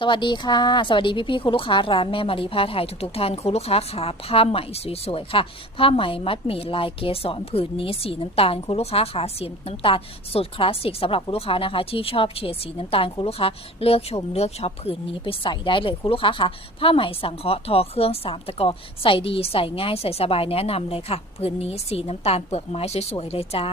สวัสดีค่ะ สวัสดีพี่ๆคุณลูกค้าร้านแม่มารีผ้าไทยทุกๆท่านคุณลูกค้าขาผ้าไหมสวยๆค่ะ ผ้าไหมมัดหมี่ลายเกสรผืนนี้สีน้ำตาลคุณลูกค้าขาสีน้ำตาลสุดคลาสสิกสำหรับคุณลูกค้านะคะ ที่ชอบเฉดสีน้ำตาลคุณลูกค้าเลือกชมเลือกช็อปผืนนี้ไปใส่ได้เลยคุณลูกค้าค่ะผ้าไหมสังเคราะห์ทอเครื่องสามตะกอใส่ดีใส่ง่ายใส่สบายแนะนำเลยค่ะ ผืนนี้สีน้ำตาลเปลือกไม้สวยๆเลยจ้า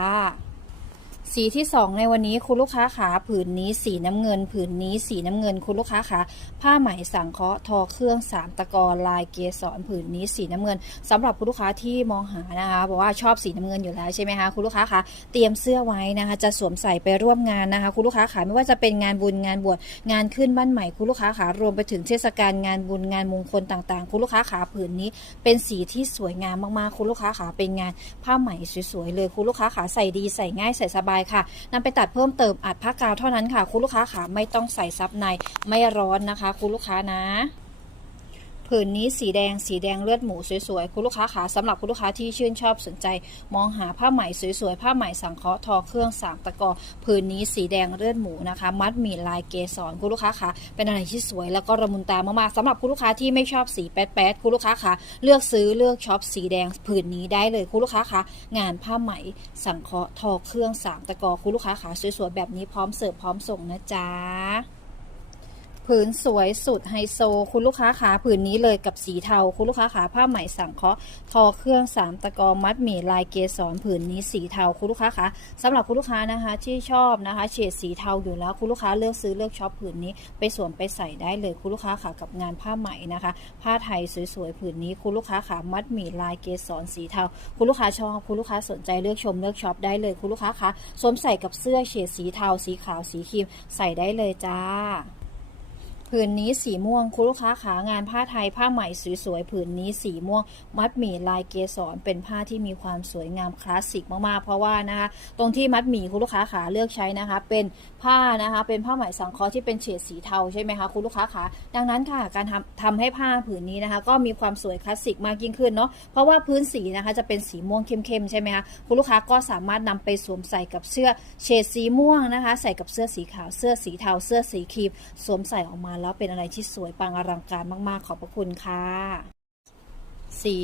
สีที่ 2 ในวันนี้คุณลูกค้าขาผืนนี้สีน้ำเงิน ผืนนี้สีน้ำเงิน คุณลูกค้าขาผ้าไหมสังเคราะห์ทอเครื่องสามตะกอลายเกสรผืนนี้สีน้ำเงินสำหรับคุณลูกค้าที่มองหานะคะบอกว่าชอบสีน้ำเงินอยู่แล้วใช่ไหมคะคุณลูกค้าคะเตรียมเสื้อไว้นะคะจะสวมใส่ไปร่วมงานนะคะคุณลูกค้าขาไม่ว่าจะเป็นงานบุญงานบวชงานขึ้นบ้านใหม่คุณลูกค้าขารวมไปถึงเทศกาลงานบุญงานมงคลต่างๆ คุณลูกค้าขาผืนนี้ เป็นสีที่สวยงามมากๆ คุณลูกค้าขาเป็นงานผ้าไหมสวยๆเลยคุณลูกค้าขาใส่ดีใส่ง่ายใส่สบายค่ะนำไปตัดเพิ่มเติมอัดผ้ากาวเท่านั้นค่ะ คุณลูกค้าขาไม่ต้องใส่ซับในไม่ร้อนนะคะ คุณลูกค้านะ ผืนนี้สีแดงสีแดงเลือดหมูสวยๆ คุณลูกค้าขาสำหรับคุณลูกค้าที่ชื่นชอบสนใจ มองหาผ้าไหมสวยๆ ผ้าไหมสังเคราะห์ทอเครื่องสามตะกอผืนนี้สีแดงเลือดหมูนะคะ มัดหมี่ลายเกสรคุณลูกค้าขาเป็นอะไรที่สวยแล้วก็ระมุนตามากๆสำหรับคุณลูกค้าที่ไม่ชอบสีแป๊ดๆคุณลูกค้าขาเลือกซื้อเลือกช็อปสีแดงผืนนี้ได้เลยคุณลูกค้าขางานผ้าไหมสังเคราะห์ทอเครื่องสามตะกอคุณลูกค้าขาสวยๆแบบนี้พร้อมเสิร์ฟพร้อมส่งนะจ๊ะ ผืนสวยสุดไฮโซ คุณลูกค้าขาผืนนี้เลยกับสีเทา คุณลูกค้าขาผ้าไหมสังเคราะห์ทอเครื่องสามตะกอมัดหมี่ลายเกสรผืนนี้สีเทา คุณลูกค้าขาสำหรับคุณลูกค้านะคะที่ชอบนะคะเฉดสีเทาอยู่แล้วคุณลูกค้าเลือกซื้อเลือกช็อปผืนนี้ไปสวมไปใส่ได้เลยคุณลูกค้าขากับงานผ้าไหมนะคะ ผ้าไทยสวยๆผืนนี้ คุณลูกค้าขามัดหมี่ลายเกสรสีเทา คุณลูกค้าชอบคุณลูกค้าสนใจเลือกชมเลือกช็อปได้เลยคุณลูกค้าคะสวมใส่กับเสื้อเฉดสีเทาสีขาวสีครีมใส่ได้เลยจ้า ผืนนี้สีม่วงคุณลูกค้าขางานผ้าไทยผ้าไหมสวยๆผืนนี้สีม่วง มัดหมี่ลายเกสรเป็นผ้าที่มีความสวยงามคลาสสิกมากๆ เพราะว่านะคะตรงที่มัดหมี่คุณลูกค้าขาเลือกใช้นะคะ เป็นผ้านะคะ เป็นผ้าไหมสังเคราะห์ที่เป็นเฉดสีเทาใช่ไหมคะคุณลูกค้าขาดังนั้นค่ะการทำทำให้ผ้าผืนนี้นะคะ ก็มีความสวยคลาสสิกมากยิ่งขึ้นเนาะเพราะว่าพื้นสีนะคะจะเป็นสีม่วงเข้มๆใช่ไหมคะคุณลูกค้าก็สามารถนำไปสวมใส่กับเสื้อเฉดสีม่วงนะคะ ใส่กับเสื้อสีขาวเสื้อสีเทาเสื้อสีครีมสวมใส่ออกมาแล้วเป็นอะไรที่สวยปังอลังการมาก ๆ ขอบพระคุณค่ะ สี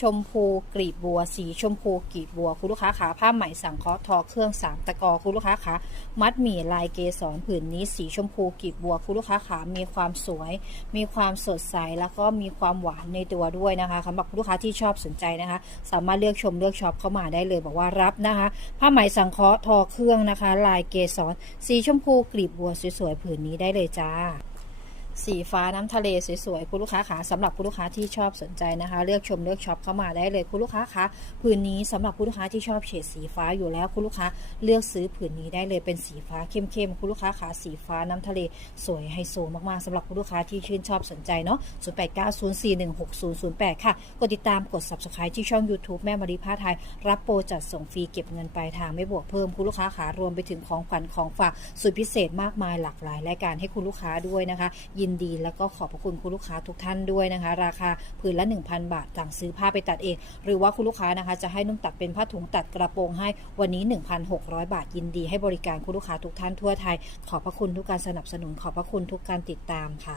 ชมพูกลีบบัว สีชมพูกลีบบัว คุณลูกค้าขาผ้าไหมสังเคราะห์ทอเครื่องสามตะกอคุณลูกค้าขามัดหมี่ลายเกสรผืนนี้ สีชมพูกลีบบัว คุณลูกค้าขามีความสวย มีความสดใสแล้วก็มีความหวานในตัวด้วยนะคะสำหรับลูกค้าที่ชอบสนใจนะคะ สามารถเลือกชมเลือกช็อปเข้ามาได้เลยบอกว่ารับนะคะ ผ้าไหมสังเคราะห์ทอเครื่องนะคะ ลายเกสรสีชมพูกลีบบัวสวยๆผืนนี้ได้เลยจ้า สีฟ้าน้ำทะเลสวยๆคุณลูกค้าขาสำหรับคุณลูกค้าที่ชอบสนใจนะคะ เลือกชมเลือกช็อปเข้ามาได้เลยคุณลูกค้าคะผืนนี้สำหรับคุณลูกค้าที่ชอบเฉดสีฟ้าอยู่แล้วคุณลูกค้าเลือกซื้อผืนนี้ได้เลยเป็นสีฟ้าเข้มๆคุณลูกค้าขาสีฟ้าน้ำทะเลสวยไฮโซมากๆสำหรับคุณลูกค้าที่ชื่นชอบสนใจเนาะ0890416008 ค่ะกดติดตามกด subscribe ที่ช่อง YouTube แม่มารีผ้าไทย รับโปรจัดส่งฟรีเก็บเงินปลายทางไม่บวกเพิ่มคุณลูกค้าขารวมไปถึงของขวัญของฝากสุดพิเศษมากมายหลากหลายรายการให้คุณลูกค้าด้วยนะคะยิินดี แล้วก็ขอบพระคุณคุณลูกค้าทุกท่านด้วยนะคะ ราคาผืนละ 1,000 บาทสั่งซื้อผ้าไปตัดเอง หรือว่าคุณลูกค้านะคะจะให้นุ่มตัดเป็นผ้าถุงตัดกระโปรงให้วันนี้ 1,600 บาทยินดี ให้บริการคุณลูกค้าทุกท่านทั่วไทย ขอบพระคุณทุกการสนับสนุนขอบพระคุณทุกการติดตามค่ะ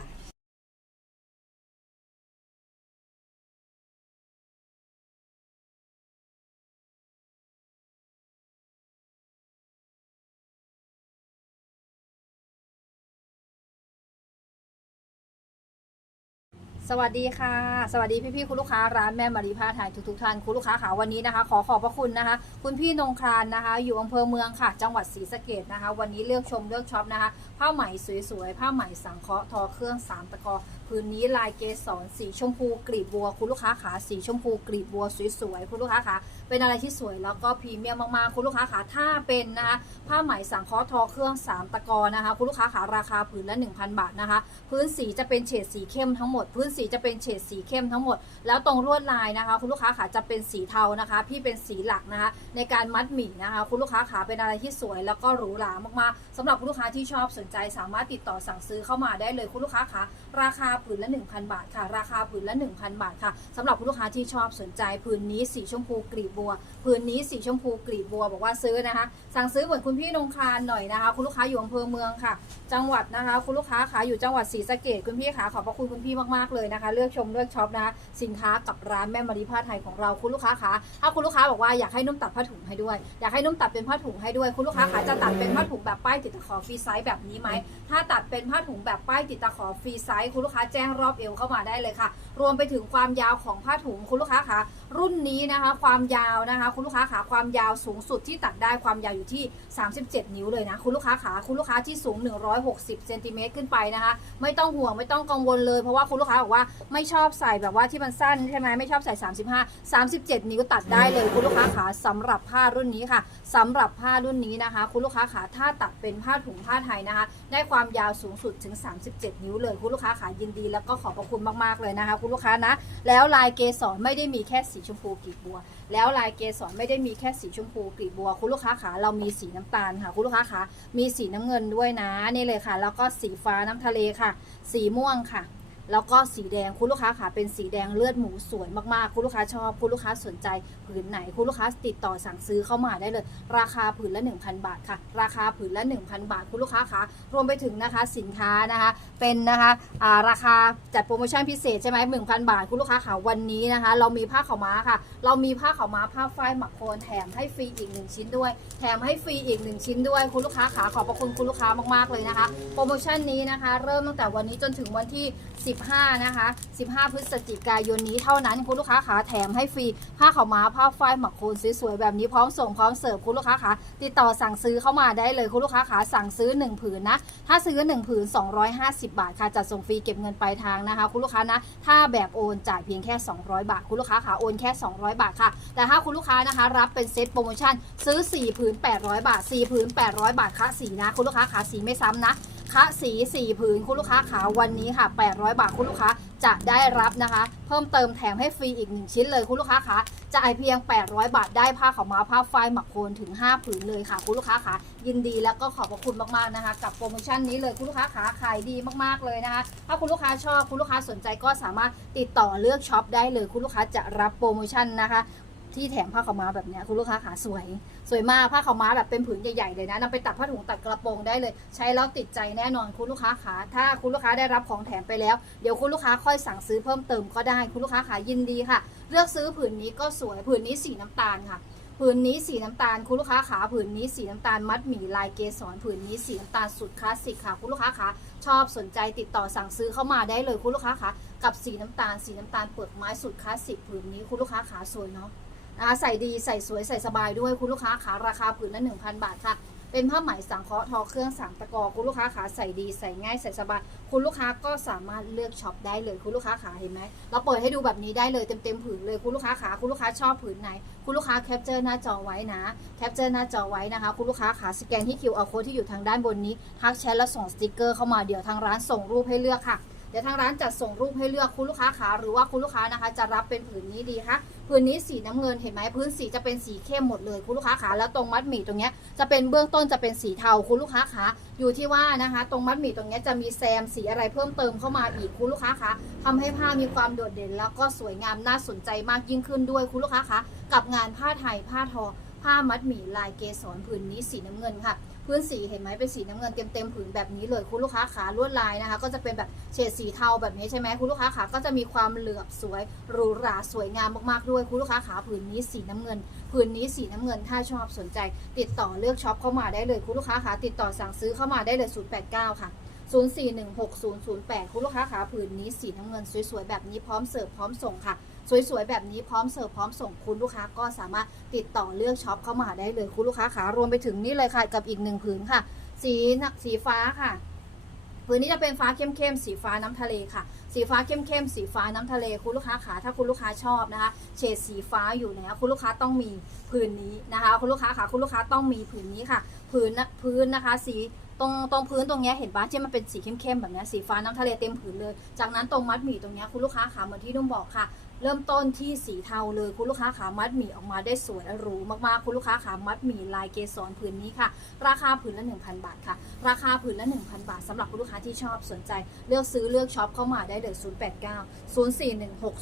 สวัสดีค่ะ สวัสดีพี่ๆคุณลูกค้าร้านแม่มารีพาไทยทุกๆท่านคุณลูกค้าขาวันนี้นะคะ ขอขอบพระคุณนะคะ คุณพี่นงครานนะคะ อยู่อำเภอเมืองค่ะ จังหวัดศรีสะเกดนะคะ วันนี้เลือกชมเลือกช็อปนะคะ ผ้าไหมสวยๆผ้าไหมสังเคราะห์ทอเครื่องสามตะกอพื้นนี้ลายเกสรสีชมพูกรีบบัว คุณลูกค้าขาสีชมพูกรีบบัวสวยๆคุณลูกค้าขา เป็นอะไรที่สวยแล้วก็พรีเมียมมากๆ คุณลูกค้าขาถ้าเป็นนะคะผ้าไหมสังเคราะห์ทอเครื่องสามตะกอนะคะ คุณลูกค้าขาราคาผืนละ 1,000 บาทนะคะ พื้นสีจะเป็นเฉดสีเข้มทั้งหมด พื้นสีจะเป็นเฉดสีเข้มทั้งหมด แล้วตรงลวดลายนะคะ คุณลูกค้าขาจะเป็นสีเทานะคะ พี่เป็นสีหลักนะคะ ในการมัดหมี่นะคะ คุณลูกค้าขาเป็นอะไรที่สวยแล้วก็หรูหรามากๆสำหรับคุณลูกค้าที่ชอบสนใจสามารถติดต่อสั่งซื้อเข้ามาได้เลยคุณลูกค้าขาราคาผืนละ 1,000 บาทค่ะ ราคาผืนละ 1,000 บาทค่ะสำหรับคุณลูกค้าที่ชอบสนใจผืนนี้สีชมพูกลีบบัวผืนนี้สีชมพูกลีบบัวบอกว่าซื้อนะคะ สั่งซื้อเหมือนคุณพี่นงคารหน่อยนะคะ คุณลูกค้าอยู่อำเภอเมืองค่ะ จังหวัดนะคะ คุณลูกค้าขาอยู่จังหวัดศรีสะเกดคุณพี่ขาขอบพระคุณคุณพี่มากๆเลยนะคะ เลือกชมเลือกช็อปนะคะสินค้ากับร้านแม่มารีผ้าไทยของเราคุณลูกค้าขาถ้าคุณลูกค้าบอกว่าอยากให้นุ่มตัดผ้าถุงให้ด้วย อยากให้นุ่มตัดเป็นผ้าถุงให้ด้วยคุณลูกค้าขาจะตัดเป็นผ้าถุงแบบป้ายติดตะขอฟรีไซส์แบบนี้ไหมถ้าตัดเป็นผ้าถุงแบบป้ายติดตะขอฟรีไซส์คุณลูกค้าแจ้งรอบเอวเข้ามาได้เลยค่ะ รวมไปถึงความยาวของผ้าถุงคุณลูกค้าขา รุ่นนี้นะคะความยาวนะคะ คุณลูกค้าขาความยาวสูงสุดที่ตัดได้ความยาวอยู่ที่ 37 นิ้วเลยนะ คุณลูกค้าขาคุณลูกค้าที่สูง 160เซนติเมตรขึ้นไปนะคะ ไม่ต้องห่วงไม่ต้องกังวลเลยเพราะว่าคุณลูกค้าบอกว่าไม่ชอบใส่แบบว่าที่มันสั้นใช่ไหมไม่ชอบใส่ 35 37 นิ้วตัดได้เลย คุณลูกค้าขาสำหรับผ้ารุ่นนี้ค่ะสำหรับผ้ารุ่นนี้นะคะ คุณลูกค้าขาถ้าตัดเป็นผ้าถุงผ้าไทยนะคะ ได้ความยาวสูงสุดถึง 37 นิ้วเลย คุณลูกค้าขายินดี แล้วก็ขอบพระคุณมากๆเลยนะคะ คุณลูกค้านะ แล้วลายเกสรไม่ได้มีแค่สีีชมพูกลีบบัว แล้วลายเกสรไม่ได้มีแค่สีชมพูกลีบบัว คุณลูกค้าขาเรามีสีน้ำตาลค่ะ คุณลูกค้าขามีสีน้ำเงินด้วยนะนี่เลยค่ะ แล้วก็สีฟ้าน้ำทะเลค่ะ สีม่วงค่ะ แล้วก็สีแดงคุณลูกค้าขาเป็นสีแดงเลือดหมูสวยมากๆ คุณลูกค้าชอบคุณลูกค้าสนใจผืนไหน คุณลูกค้าติดต่อสั่งซื้อเข้ามาได้เลย ราคาผืนละ 1,000 บาทค่ะ ราคาผืนละ 1,000 บาท คุณลูกค้าขารวมไปถึงนะคะสินค้านะคะเป็นนะคะาราคาจัดโปรโมชั่นพิเศษใช่ไหม1,000บาท คุณลูกค้าขาวันนี้นะคะ เรามีผ้าขาวม้าค่ะ เรามีผ้าขาวม้าผ้าฝ้ายหมักโคนแถมให้ฟรีอีก 1 ชิ้นด้วย แถมให้ฟรีอีก 1 ชิ้นด้วย คุณลูกค้าขาขอบพระคุณคุณลูกค้ามากๆเลยนะคะ โปรโมชั่นนี้นะคะ เริ่มตั้งแต่วันนี้จนถึงวันที่15 นะคะ 15 พฤศจิกายนนี้เท่านั้นคุณลูกค้าขาแถมให้ฟรี ผ้าขาวม้าผ้าฝ้ายหมักโคนสวยๆแบบนี้พร้อมส่งพร้อมเสิร์ฟคุณลูกค้าขาติดต่อสั่งซื้อเข้ามาได้เลยคุณลูกค้าขาสั่งซื้อ 1 ผืนนะ ถ้าซื้อ 1 ผืน 250 บาทค่ะจัดส่งฟรีเก็บเงินปลายทางนะคะ คุณลูกค้านะถ้าแบบโอนจ่ายเพียงแค่ 200 บาท คุณลูกค้าขาโอนแค่ 200 บาทค่ะ แต่ถ้าคุณลูกค้านะคะ รับเป็นเซ็ตโปรโมชั่นซื้อ 4 ผืน 800 บาท 4 ผืน 800 บาทค่ะสีนะคุณลูกค้าขาสีไม่ซ้ำนะ คะสีสี่ผืนคุณลูกค้าขาวันนี้ค่ะ 800 บาทคุณลูกค้าจะได้รับนะคะ เพิ่มเติมแถมให้ฟรีอีก 1 ชิ้นเลยคุณลูกค้าขาจ่ายเพียง 800 บาทได้ผ้าขาวม้าผ้าฝ้ายหมักโคนถึง 5 ผืนเลยค่ะ คุณลูกค้าขายินดีแล้วก็ขอบพระคุณมากๆนะคะ กับโปรโมชั่นนี้เลยคุณลูกค้าขาขายดีมากๆเลยนะคะ ถ้าคุณลูกค้าชอบคุณลูกค้าสนใจก็สามารถติดต่อเลือกช็อปได้เลยคุณลูกค้าจะรับโปรโมชั่นนะคะ ที่แถมผ้าขาวม้าแบบเนี้ยคุณลูกค้าขาสวย สวยมากผ้าขาวม้าแบบเป็นผืนใหญ่ๆเลยนะนำไปตัดผ้าถุงตัดกระโปรงได้เลย ใช้แล้วติดใจแน่นอนคุณลูกค้าขาถ้าคุณลูกค้าได้รับของแถมไปแล้ว เดี๋ยวคุณลูกค้าค่อยสั่งซื้อเพิ่มเติมก็ได้คุณลูกค้าขายินดีค่ะ เลือกซื้อผืนนี้ก็สวยผืนนี้สีน้ำตาลค่ะผืนนี้สีน้ำตาลคุณลูกค้าขาผืนนี้สีน้ำตาลมัดหมี่ลายเกสรผืนนี้สีน้ำตาลสุดคลาสสิกค่ะคุณลูกค้าขาชอบสนใจติดต่อสั่งซื้อเข้ามาได้เลยคุณลูกค้าขากับสีน้ำตาลสีน้ำตาลเปลือกไม้สุดคลาสสิกผืนนี้คุณลูกค้าขาสวยเนาะ นะใส่ดีใส่สวยใส่สบายด้วยคุณลูกค้าขาราคาผืนละ1,000 บาทค่ะ เป็นผ้าไหมสังเคราะห์ทอเครื่องสามตะกอคุณลูกค้าขาใส่ดีใส่ง่ายใส่สบาย คุณลูกค้าก็สามารถเลือกช็อปได้เลยคุณลูกค้าขาเห็นไหมเราเปิดให้ดูแบบนี้ได้เลยเต็มเต็มๆผืนเลยคุณลูกค้าขาคุณลูกค้าชอบผืนไหน คุณลูกค้าแคปเจอร์หน้าจอไว้นะแคปเจอร์หน้าจอไว้นะคะคุณลูกค้าขาสแกนที่ QR code ที่อยู่ทางด้านบนนี้ทักแชทแล้วส่งสติกเกอร์เข้ามาเดี๋ยวทางร้านส่งรูปให้เลือกค่ะ เดี๋ยวทางร้านจัดส่งรูปให้เลือกคุณลูกค้าขาหรือว่าคุณลูกค้านะคะ จะรับเป็นผืนนี้ดีคะผืนนี้สีน้ำเงินเห็นไหมพื้นสีจะเป็นสีเข้มหมดเลยคุณลูกค้าขาแล้วตรงมัดหมี่ตรงเนี้ยจะเป็นเบื้องต้นจะเป็นสีเทาคุณลูกค้าขาอยู่ที่ว่านะคะ ตรงมัดหมี่ตรงเนี้ยจะมีแซมสีอะไรเพิ่มเติมเข้ามาอีกคุณลูกค้าขาทำให้ผ้ามีความโดดเด่น แล้วก็สวยงามน่าสนใจมากยิ่งขึ้นด้วยคุณลูกค้าขากับงานผ้าไทยผ้าทอผ้ามัดหมี่ลายเกสรผืนนี้สีน้ำเงินค่ะ พื้นสีเห็นไหมเป็นสีน้ำเงินเต็มๆผืนแบบนี้เลยคุณลูกค้าขาลวดลายนะคะ ก็จะเป็นแบบเฉดสีเทาแบบนี้ใช่ไหมคุณลูกค้าขาก็จะมีความเหลือบสวยหรูหราสวยงามมากๆด้วยคุณลูกค้าขาผืนนี้สีน้ำเงินผืนนี้สีน้ำเงินถ้าชอบสนใจ ติดต่อเลือกช็อปเข้ามาได้เลยคุณลูกค้าขาติดต่อสั่งซื้อเข้ามาได้เลย089 ค่ะ04160008คุณลูกค้าขาผืนนี้สีน้ำเงินสวยๆแบบนี้พร้อมเสิร์ฟพร้อมส่งค่ะ สวยๆ แบบนี้พร้อมเสิร์ฟพร้อมส่งคุณลูกค้าก็สามารถติดต่อเลือกช็อปเข้ามาได้เลยคุณลูกค้าขารวมไปถึงนี่เลยค่ะกับอีกหนึ่งผืนค่ะ สีน่ะสีฟ้าค่ะผืนนี้จะเป็นฟ้าเข้มๆ สีฟ้าน้ำทะเลค่ะ สีฟ้าเข้มๆ สีฟ้าน้ำทะเล คุณลูกค้าขาถ้าคุณลูกค้าชอบนะคะ เฉดสีฟ้าอยู่แล้วคุณลูกค้าต้องมีผืนนี้นะคะ คุณลูกค้าขาคุณลูกค้าต้องมีผืนนี้ค่ะ ผืนนะพื้นนะคะ สีตรงตรงพื้นตรงเนี้ยเห็นปะที่มันเป็นสีเข้มๆแบบเนี้ยสีฟ้าน้ำทะเลเต็มผืนเลย จากนั้นตรงมัดหมี่ตรงเนี้ยคุณลูกค้าขาเหมือนที่นุ่มบอกค่ะเริ่มต้นที่สีเทาเลยคุณลูกค้าขามัดหมี่ออกมาได้สวยหรูมากๆคุณลูกค้าขามัดหมี่ลายเกสรผืนนี้ค่ะ ราคาผืนละ 1,000 บาทค่ะ ราคาผืนละ 1,000 บาทสำหรับคุณลูกค้าที่ชอบสนใจ เลือกซื้อเลือกช็อปเข้ามาได้เลย 089 0416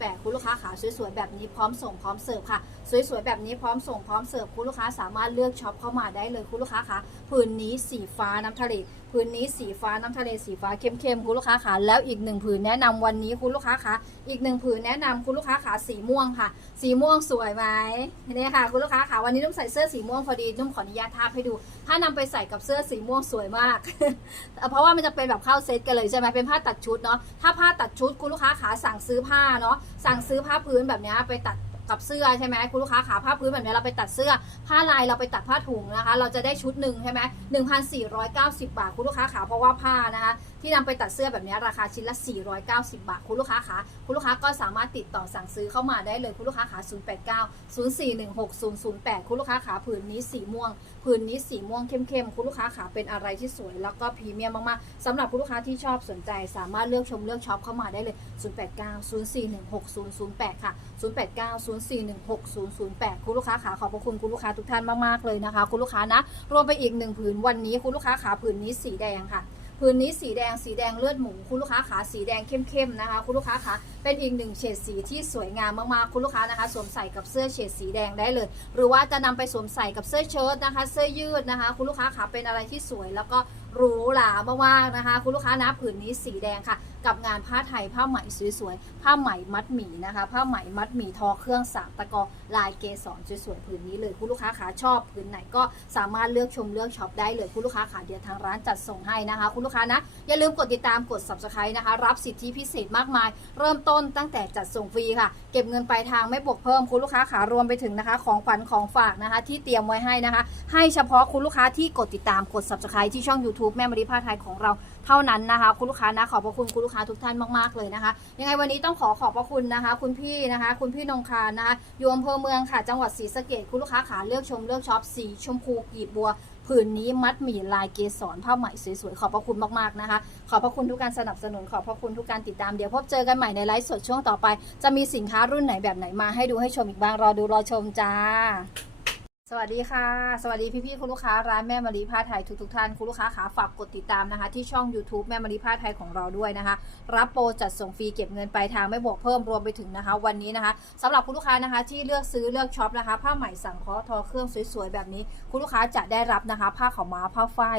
008 คุณลูกค้าขาสวยๆแบบนี้พร้อมส่งพร้อมเสิร์ฟค่ะ สวยๆแบบนี้พร้อมส่งพร้อมเสิร์ฟคุณลูกค้าสามารถเลือกช็อปเข้ามาได้เลยคุณลูกค้าคะผืนนี้สีฟ้าน้ำทะเล ผืนนี้สีฟ้าน้ำทะเลสีฟ้าเข้มๆคุณลูกค้าขาแล้วอีกหนึ่งผืนแนะนำวันนี้คุณลูกค้าคะอีกหนึ่งผืนแนะนำคุณลูกค้าขาสีม่วงค่ะ สีม่วงสวยไหมนี่ค่ะคุณลูกค้าขาวันนี้นุ่มใส่เสื้อสีม่วงพอดีนุ่มขออนุญาตทาบให้ดู ถ้านำไปใส่กับเสื้อสีม่วงสวยมากเพราะว่ามันจะเป็นแบบเข้าเซตกันเลยใช่ไหมเป็นผ้าตัดชุดเนาะถ้าผ้าตัดชุดคุณลูกค้าขาสั่งซื้อผ้าเนาะสั่งซื้อผ้าพื้นแบบนี้ไปตัด กับเสื้อใช่ไหมคุณลูกค้าขาผ้าพื้นแบบนี้เราไปตัดเสื้อ ผ้าลายเราไปตัดผ้าถุงนะคะ เราจะได้ชุดหนึ่งใช่ไหมหนึ่งพันสี่ร้อยเก้าสิบาทคุณลูกค้าขาเพราะว่าผ้านะคะที่นำไปตัดเสื้อแบบนี้ราคาชิ้นละ 490 บาท คุณลูกค้าขาคุณลูกค้าก็สามารถติดต่อสั่งซื้อเข้ามาได้เลยคุณลูกค้าขา089 0416 008 คุณลูกค้าขาผืนนี้สีม่วง ผืนนี้สีม่วงเข้มๆ คุณลูกค้าขาเป็นอะไรที่สวย แล้วก็พรีเมียมมากๆสำหรับคุณลูกค้าที่ชอบสนใจ สามารถเลือกชมเลือกช็อปเข้ามาได้เลย 089 0416 008 ค่ะ 089 0416 008 คุณลูกค้าขาขอบพระคุณคุณลูกค้าทุกท่านมากๆเลยนะคะ คุณลูกค้านะ รวมไปอีกหนึ่งผืนวันนี้คุณลูกค้าขาผืนนี้สีแดงค่ะ พื้นนี้สีแดงสีแดงเลือดหมูคุณลูกค้าขาสีแดงเข้มๆนะคะ คุณลูกค้าขาเป็นอีกหนึ่งเฉดสีที่สวยงามมากๆคุณลูกค้านะคะสวมใส่กับเสื้อเฉดสีแดงได้เลย หรือว่าจะนำไปสวมใส่กับเสื้อเชิ้ตนะคะ เสื้อยืดนะคะ คุณลูกค้าขาเป็นอะไรที่สวยแล้วก็หรูหรามากๆนะคะ คุณลูกค้านะผืนนี้สีแดงค่ะ กับงานผ้าไทยผ้าไหมสวยๆ ผ้าไหมมัดหมี่นะคะ ผ้าไหมมัดหมี่ทอเครื่องสามตะกอลายเกสรสวยๆผืนนี้เลยคุณลูกค้าขาชอบผืนไหนก็สามารถเลือกชมเลือกช็อปได้เลยคุณลูกค้าขาเดี๋ยวทางร้านจัดส่งให้นะคะ คุณลูกค้านะอย่าลืมกดติดตามกด subscribe นะคะ รับสิทธิพิเศษมากมาย เริ่มต้นตั้งแต่จัดส่งฟรีค่ะ เก็บเงินปลายทางไม่บวกเพิ่มคุณลูกค้าขารวมไปถึงนะคะ ของขวัญของฝากนะคะ ที่เตรียมไว้ให้นะคะ ให้เฉพาะคุณลูกค้าที่กดติดตามกด subscribe ที่ช่อง YouTube แม่มาริผ้าไทยของเรา เท่านั้นนะคะ คุณลูกค้านะขอบพระคุณคุณลูกค้าทุกท่านมากๆเลยนะคะ ยังไงวันนี้ต้องขอขอบพระคุณนะคะ คุณพี่นะคะ คุณพี่นงคารนะคะอยู่อำเภอเมืองค่ะ จังหวัดศรีสะเกษคุณลูกค้าขาเลือกชมเลือกช็อปสีชมพูกีบบัวผืนนี้มัดหมี่ลายเกสรผ้าไหมสวยๆ ขอบพระคุณมากๆนะคะ ขอบพระคุณทุกการสนับสนุน ขอบพระคุณทุกการติดตาม เดี๋ยวพบเจอกันใหม่ในไลฟ์สดช่วงต่อไป จะมีสินค้ารุ่นไหนแบบไหนมาให้ดูให้ชมอีกบ้าง รอดูรอชมจ้า สวัสดีค่ะ สวัสดีพี่ๆคุณลูกค้าร้านแม่มารีผ้าไทยทุกๆท่านคุณลูกค้าขาฝากกดติดตามนะคะ ที่ช่อง YouTube แม่มารีผ้าไทยของเราด้วยนะคะ รับโปรจัดส่งฟรีเก็บเงินปลายทางไม่บวกเพิ่มรวมไปถึงนะคะ วันนี้นะคะสำหรับคุณลูกค้านะคะ ที่เลือกซื้อเลือกช็อปนะคะ ผ้าไหมสังเคราะห์ทอเครื่องสวยๆแบบนี้ คุณลูกค้าจะได้รับนะคะ ผ้าขาวม้าผ้าฝ้าย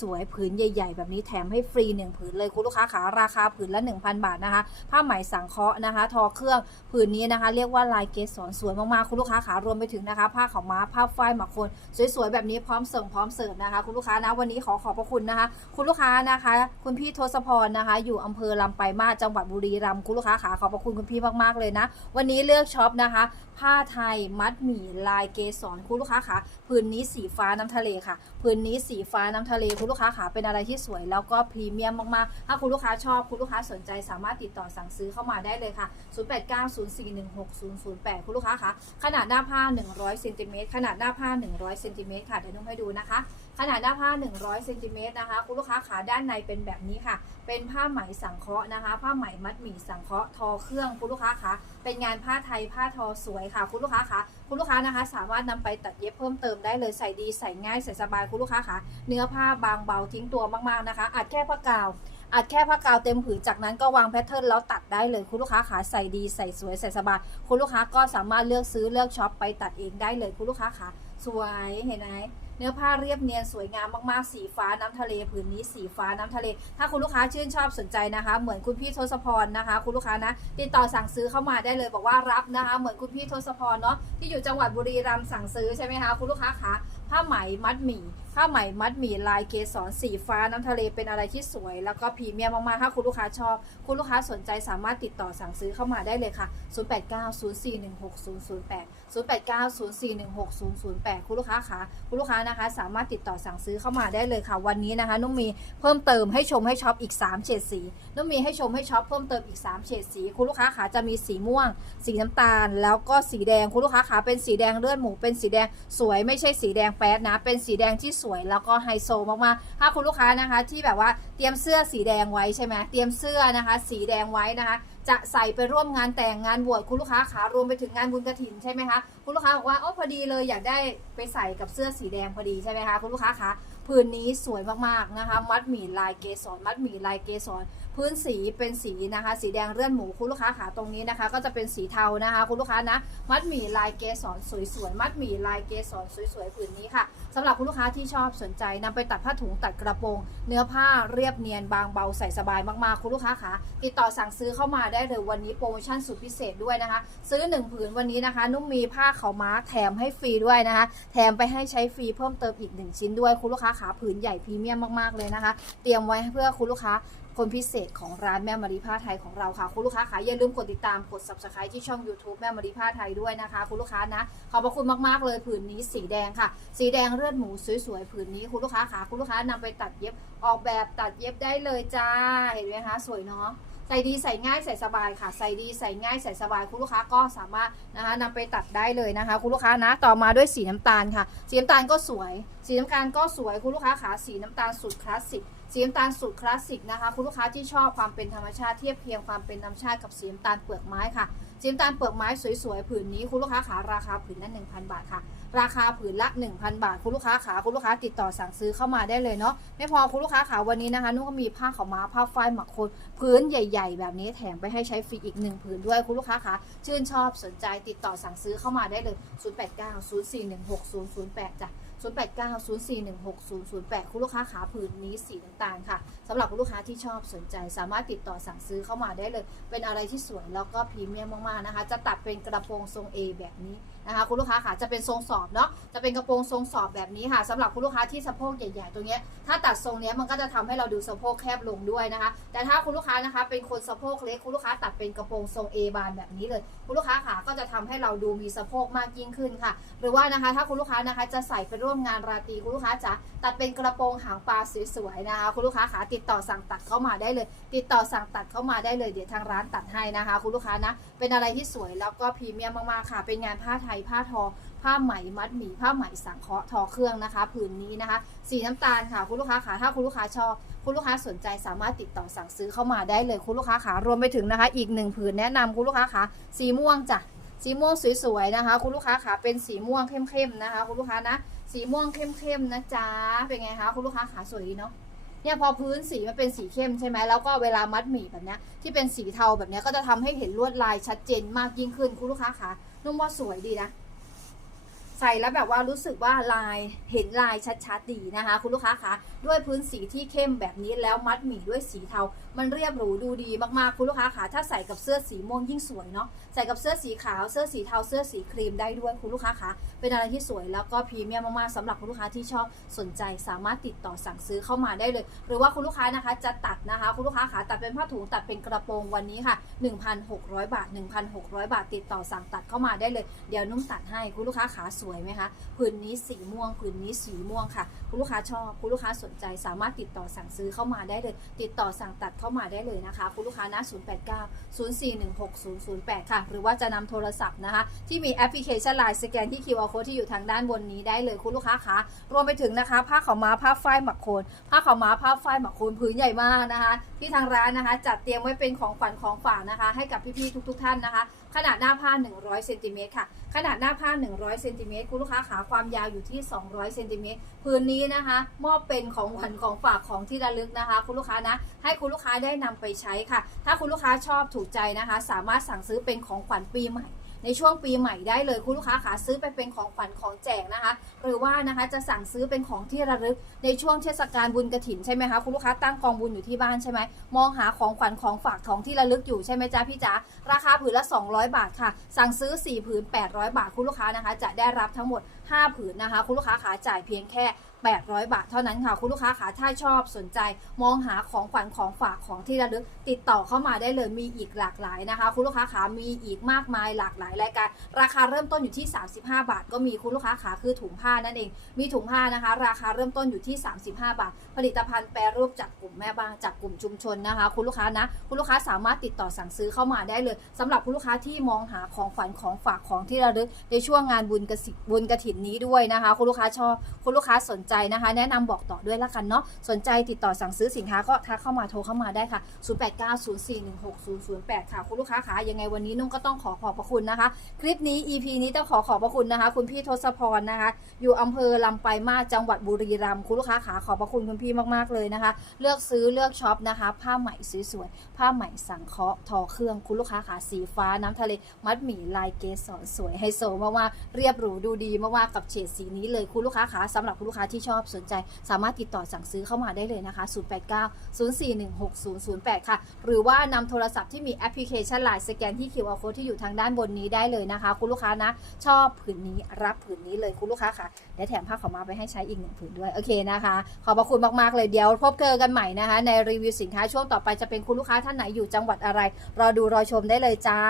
สวยๆผืนใหญ่ ๆ แบบนี้แถมให้ฟรีหนึ่งผืนเลยคุณลูกค้าขาราคาผืนละ 1,000 บาทนะคะ ผ้าไหมสังเคราะห์นะคะ ทอเครื่องผืนนี้นะคะ เรียกว่าลายเกสรสวยมากๆคุณลูกค้าขารวมไปถึงนะคะ ผ้าขาวม้าผ้าฝ้ายหมักคนสวยๆแบบนี้พร้อมเส่งพร้อมเสิร์ฟนะคะ คุณลูกค้านะวันนี้ขอขอบพระคุณนะคะ คุณลูกค้านะคะ คุณพี่ทศพรนะคะ อยู่อำเภอลำไปลายมาจังหวัดบุรีรัมย์คุณลูกค้าขาขอบพระคุณคุณพี่มากๆเลยนะ วันนี้เลือกช็อปนะคะ ผ้าไทยมัดหมี่ลายเกสรคุณลูกค้าขาผืนนี้สีฟ้าน้ำทะเลค่ะผืนนี้สีฟ้าน้ำทะเลคุณลูกค้าขาเป็นอะไรที่สวยแล้วก็พรีเมียมมากๆ ถ้าคุณลูกค้าชอบคุณลูกค้าสนใจสามารถติดต่อสั่งซื้อเข้ามาได้เลยค่ะ 0890416008 คุณลูกค้าคะขนาดหน้าผ้า 100เซนติเมตรขนาดหน้าผ้า 100เซนติเมตรค่ะเดี๋ยวนุ่มให้ดูนะคะ ขนาดหน้าผ้า 100เซนติเมตรนะคะคุณลูกค้าขาด้านในเป็นแบบนี้ค่ะ เป็นผ้าไหมสังเคราะห์นะคะ ผ้าไหมมัดหมี่สังเคราะห์ทอเครื่องคุณลูกค้าคะเป็นงานผ้าไทยผ้าทอสวยค่ะ คุณลูกค้าคะคุณลูกค้านะคะ สามารถนำไปตัดเย็บเพิ่มเติมได้เลยใส่ดีใส่ง่ายใส่สบายคุณลูกค้าคะเนื้อผ้าบางเบาทิ้งตัวมากๆนะคะอัดแค่ผ้ากาว อัดแค่ผ้ากาวเต็มผืนจากนั้นก็วางแพทเทิร์นแล้วตัดได้เลยคุณลูกค้าขาใส่ดีใส่สวยใส่สบายคุณลูกค้าก็สามารถเลือกซื้อเลือกช็อปไปตัดเองได้เลยคุณลูกค้าขาสวยเห็นไหมเนื้อผ้าเรียบเนียนสวยงามมากๆ สีฟ้าน้ำทะเลผืนนี้สีฟ้าน้ำทะเล ถ้าคุณลูกค้าชื่นชอบสนใจนะคะ เหมือนคุณพี่ทศพรนะคะ คุณลูกค้านะ ติดต่อสั่งซื้อเข้ามาได้เลยบอกว่ารับนะคะ เหมือนคุณพี่ทศพรเนาะที่อยู่จังหวัดบุรีรัมย์สั่งซื้อใช่ไหมคะคุณลูกค้าคะผ้าไหมมัดหมี่ผ้าไหมมัดหมี่ลายเกสรสีฟ้าน้ำทะเลเป็นอะไรที่สวย แล้วก็พรีเมียมมากๆ ถ้าคุณลูกค้าชอบ คุณลูกค้าสนใจสามารถติดต่อสั่งซื้อเข้ามาได้เลยค่ะ 0890416008 0890416008 คุณลูกค้าคะคุณลูกค้านะคะ สามารถติดต่อสั่งซื้อเข้ามาได้เลยค่ะ วันนี้นะคะ นุ่มมีเพิ่มเติมให้ชมให้ช็อปอีก 3 เฉดสี นุ่มมีให้ชมให้ช็อปเพิ่มเติมอีก 3 เฉดสี คุณลูกค้าขาจะมีสีม่วง สีน้ำตาล แล้วก็สีแดง คุณลูกค้าขาเป็นสีแดงเลือดหมู เป็นสีแดงสวยไม่ใช่สีแดงแป๊ดนะ เป็นสีแดงที่สวยวยแล้วก็ไฮโซมากๆ ถ้าคุณลูกค้านะคะที่แบบว่าเตรียมเสื้อสีแดงไว้ใช่ไหมเตรียมเสื้อนะคะ สีแดงไว้นะคะจจะใส่ไปร่วมงานแต่งงานบวชคุณลูกค้าขารวมไปถึงงานบุญกระถินใช่ไหมคะคุณลูกค้าบอกว่าโอ้พอดีเลยอยากได้ไปใส่กับเสื้อสีแดงพอดีใช่ไหมคะคุณลูกค้าคะผืนนี้สวยมากๆนะคะ มัดหมี่ลายเกสรมัดหมี่ลายเกสร พื้นสีเป็นสีนะคะ สีแดงเลื่อนหมูคุณลูกค้าขาตรงนี้นะคะ ก็จะเป็นสีเทานะคะ คุณลูกค้านะ มัดหมี่ลายเกสรสวยๆมัดหมี่ลายเกสรสวยๆผืนนี้ค่ะสำหรับคุณลูกค้าที่ชอบสนใจนำไปตัดผ้าถุงตัดกระโปรง เนื้อผ้าเรียบเนียนบางเบาใส่สบายมากๆคุณลูกค้าขาติดต่อสั่งซื้อเข้ามาได้เลยวันนี้โปรโมชั่นสุดพิเศษด้วยนะคะ ซื้อหนึ่งผืนวันนี้นะคะ นุ่มมีผ้าเขาวม้าแถมให้ฟรีด้วยนะคะ แถมไปให้ใช้ฟรีเพิ่มเติมอีกหนึ่งชิ้นด้วยคุณลูกค้าขาผืนใหญ่พรีเมียมมากๆเลยนะคะ เตรียมไว้เพื่อคุณลูกค้า คนพิเศษของร้านแม่มารีผ้าไทยของเราค่ะ คุณลูกค้าคะอย่าลืมกดติดตามกด subscribe ที่ช่อง YouTube แม่มารีผ้าไทยด้วยนะคะ คุณลูกค้านะขอบพระคุณมากๆเลยผืนนี้สีแดงค่ะ สีแดงเลือดหมูสวยๆผืนนี้คุณลูกค้าคะคุณลูกค้านำไปตัดเย็บออกแบบตัดเย็บได้เลยจ้าเห็นไหมคะสวยเนาะใส่ดีใส่ง่ายใส่สบายค่ะ ใส่ดีใส่ง่ายใส่สบายคุณลูกค้าก็สามารถนะคะนำไปตัดได้เลยนะคะ คุณลูกค้านะต่อมาด้วยสีน้ำตาลค่ะ สีน้ำตาลก็สวย สีน้ำตาลก็สวยคุณลูกค้าขาสีน้ำตาลสุดคลาสสิก สีน้ำตาลสูตรคลาสสิกนะคะ คุณลูกค้าที่ชอบความเป็นธรรมชาติเทียบเคียงความเป็นธรรมชาติกับสีน้ำตาลเปลือกไม้ค่ะสีน้ำตาลเปลือกไม้สวยๆผืนนี้คุณลูกค้าขาราคาผืนละ1,000 บาทค่ะ ราคาผืนละ 1,000 บาท คุณลูกค้าขาคุณลูกค้าติดต่อสั่งซื้อเข้ามาได้เลยเนาะไม่พอคุณลูกค้าขาวันนี้นะคะนุ่นก็มีผ้าขาวม้าผ้าฝ้ายหมักโคนพื้นใหญ่ ๆ แบบนี้แถมไปให้ใช้ฟรีอีกหนึ่งผืนด้วยคุณลูกค้าขาชื่นชอบสนใจติดต่อสั่งซื้อเข้ามาได้เลย 0890416008จ้ะ 0890416008 คุณลูกค้าขาผืนนี้สีน้ำตาลค่ะสำหรับคุณลูกค้าที่ชอบสนใจ สามารถติดต่อสั่งซื้อเข้ามาได้เลย เป็นอะไรที่สวยแล้วก็พรีเมียมมากๆนะคะ จะตัดเป็นกระโปรงทรง A แบบนี้ นะคะคุณลูกค้าค่ะจะเป็นทรงสอบเนาะจะเป็นกระโปรงทรงสอบแบบนี้ค่ะสำหรับคุณลูกค้าที่สะโพกใหญ่ๆตรงนี้ถ้าตัดทรงเนี้ยมันก็จะทำให้เราดูสะโพกแคบลงด้วยนะคะ แต่ถ้าคุณลูกค้านะคะ เป็นคนสะโพกเล็กคุณลูกค้าตัดเป็นกระโปรงทรง A บานแบบนี้เลย คุณลูกค้าขาก็จะทำให้เราดูมีสะโพกมากยิ่งขึ้นค่ะ หรือว่านะคะ ถ้าคุณลูกค้านะคะจะใส่ไปร่วมงานราตรีคุณลูกค้าจะตัดเป็นกระโปรงหางปลาสวยๆนะคะคุณลูกค้าขาติดต่อสั่งตัดเข้ามาได้เลย ติดต่อสั่งตัดเข้ามาได้เลยเดี๋ยวทางร้านตัดให้นะคะ คุณลูกค้านะเป็นอะไรที่สวยแล้วก็พรีเมียมมากๆค่ะ เป็นงานผ้าไทยผ้าทอ ผ้าไหมมัดหมี่ผ้าไหมสังเคราะห์ทอเครื่องนะคะผืนนี้นะคะ สีน้ำตาลค่ะคุณลูกค้าขาถ้าคุณลูกค้าชอบ คุณลูกค้าสนใจสามารถติดต่อสั่งซื้อเข้ามาได้เลยคุณลูกค้าขารวมไปถึงนะคะ อีกหนึ่งผืนแนะนำคุณลูกค้าขาสีม่วงจ้ะสีม่วงสวยๆนะคะ คุณลูกค้าขาเป็นสีม่วงเข้มๆนะคะ คุณลูกค้านะสีม่วงเข้มๆนะจ๊ะเป็นไงคะคุณลูกค้าขาสวยเนาะเนี่ยพอพื้นสีมันเป็นสีเข้มใช่ไหมแล้วก็เวลามัดหมี่แบบนี้ที่เป็นสีเทาแบบนี้ก็จะทำให้เห็นลวดลายชัดเจนมากยิ่งขึ้นคุณลูกค้าขา นุ่มว่าสวยดีนะ ใส่แล้วแบบว่ารู้สึกว่าลายเห็นลายชัดๆดีนะคะ คุณลูกค้าคะด้วยพื้นสีที่เข้มแบบนี้แล้วมัดหมี่ด้วยสีเทามันเรียบหรูดูดีมากๆคุณลูกค้าคะถ้าใส่กับเสื้อสีม่วงยิ่งสวยเนาะใส่กับเสื้อสีขาวเสื้อสีเทาเสื้อสีครีมได้ด้วยคุณลูกค้าคะเป็นอะไรที่สวยแล้วก็พรีเมียมมากๆสำหรับคุณลูกค้าที่ชอบสนใจสามารถติดต่อสั่งซื้อเข้ามาได้เลย หรือว่าคุณลูกค้านะคะจะตัดนะคะ คุณลูกค้าขาตัดเป็นผ้าถุงตัดเป็นกระโปรงวันนี้ค่ะ 1,600 บาท 1,600 บาท ติดต่อสั่งตัดเข้ามาได้เลย เดี๋ยวนุ่มตัดให้คุณลูกค้าขาสวยไหมคะผืนนี้สีม่วงผืนนี้สีม่วงค่ะ คุณลูกค้าชอบคุณลูกค้าสนใจสามารถติดต่อสั่งซื้อเข้ามาได้เลย ติดต่อสั่งตัดเข้ามาได้เลยนะคะ คุณลูกค้านะ 089 0416008 ค่ะ หรือว่าจะนำโทรศัพท์นะคะ ที่มีแอปพลิเคชันไลน์สแกนที่ QR code ที่อยู่ทางด้านบนนี้ได้เลยคุณลูกค้าคะรวมไปถึงนะคะ ผ้าขาวม้าผ้าฝ้ายหมักโคนผ้าขาวม้าผ้าฝ้ายหมักโคนพื้นใหญ่มากนะคะ ที่ทางร้านนะคะ จัดเตรียมไว้เป็นของขวัญของฝากนะคะ ให้กับพี่ๆทุก ๆ ท่านนะคะ ขนาดหน้าผ้า 100เซนติเมตรค่ะ ขนาดหน้าผ้า 100เซนติเมตรคุณลูกค้าขาความยาวอยู่ที่ 200เซนติเมตรพื้นนี้นะคะ มอบเป็นของขวัญของฝากของที่ระลึกนะคะ คุณลูกค้านะ ให้คุณลูกค้าได้นำไปใช้ค่ะ ถ้าคุณลูกค้าชอบถูกใจนะคะ สามารถสั่งซื้อเป็นของขวัญปีใหม่ ในช่วงปีใหม่ได้เลยคุณลูกค้าขาซื้อไปเป็นของขวัญของแจกนะคะ หรือว่านะคะจะสั่งซื้อเป็นของที่ระลึกในช่วงเทศกาลบุญกระถินใช่ไหมคะคุณลูกค้าตั้งกองบุญอยู่ที่บ้านใช่ไหมมองหาของขวัญของฝากของที่ระลึกอยู่ใช่ไหมจ๊ะพี่จ๋าราคาผืนละ 200 บาทค่ะ สั่งซื้อ 4 ผืน 800 บาทคุณลูกค้านะคะ จะได้รับทั้งหมด 5 ผืนนะคะ คุณลูกค้าขาจ่ายเพียงแค่ 800 บาทเท่านั้นค่ะ คุณลูกค้าขาถ้าชอบสนใจ มองหาของขวัญของฝากของที่ระลึก ติดต่อเข้ามาได้เลยมีอีกหลากหลายนะคะ คุณลูกค้าขามีอีกมากมายหลากหลายรายการ ราคาเริ่มต้นอยู่ที่ 35 บาท ก็มีคุณลูกค้าขาคือถุงผ้านั่นเอง มีถุงผ้านะคะ ราคาเริ่มต้นอยู่ที่ 35 บาท ผลิตภัณฑ์แปรรูปจากกลุ่มแม่บ้านจากกลุ่มชุมชนนะคะ คุณลูกค้านะ คุณลูกค้าสามารถติดต่อสั่งซื้อเข้ามาได้เลยสำหรับคุณลูกค้าที่มองหาของขวัญของฝากของที่ระลึกในช่วงงานบุญกระสิบุญกระถินนี้ด้วยนะคะ คุณลูกค้าชอบคุณลูกค้าสนใจใจนะคะ แนะนำบอกต่อด้วยละกันเนาะสนใจติดต่อสั่งซื้อสินค้าก็ทักเข้ามาโทรเข้ามาได้ค่ะ 0890416008 ค่ะคุณลูกค้าขายังไงวันนี้นุ่งก็ต้องขอขอบพระคุณนะคะ คลิปนี้ EP นี้ต้องขอขอบพระคุณนะคะ คุณพี่ทศพรนะคะ อยู่อำเภอลำปายมาจังหวัดบุรีรัมย์คุณลูกค้าขาขอบพระคุณคุณพี่มากๆเลยนะคะ เลือกซื้อเลือกช็อปนะคะ ผ้าไหมสวยๆผ้าไหมสังเคราะห์ทอเครื่องคุณลูกค้าขาสีฟ้าน้ำทะเลมัดหมี่ลายเกสรสวยไฮโซมากๆเรียบหรูดูดีมากๆกับเฉดสีนี้เลยคุณลูกค้าขาสำหรับคุณลูกค้าที่ชอบสนใจ สามารถติดต่อสั่งซื้อเข้ามาได้เลยนะคะ 089 0416008 ค่ะ หรือว่านำโทรศัพท์ที่มีแอปพลิเคชันไลน์สแกนที่ QR code ที่อยู่ทางด้านบนนี้ได้เลยนะคะ คุณลูกค้านะ ชอบผืนนี้รับผืนนี้เลยคุณลูกค้าค่ะเดี๋ยวแถมผ้าขาวมาไปให้ใช้อีกหนึ่งผืนด้วยโอเคนะคะ ขอบพระคุณมากๆเลยเดี๋ยวพบเจอกันใหม่นะคะ ในรีวิวสินค้าช่วงต่อไปจะเป็นคุณลูกค้าท่านไหนอยู่จังหวัดอะไรรอดูรอชมได้เลยจ้า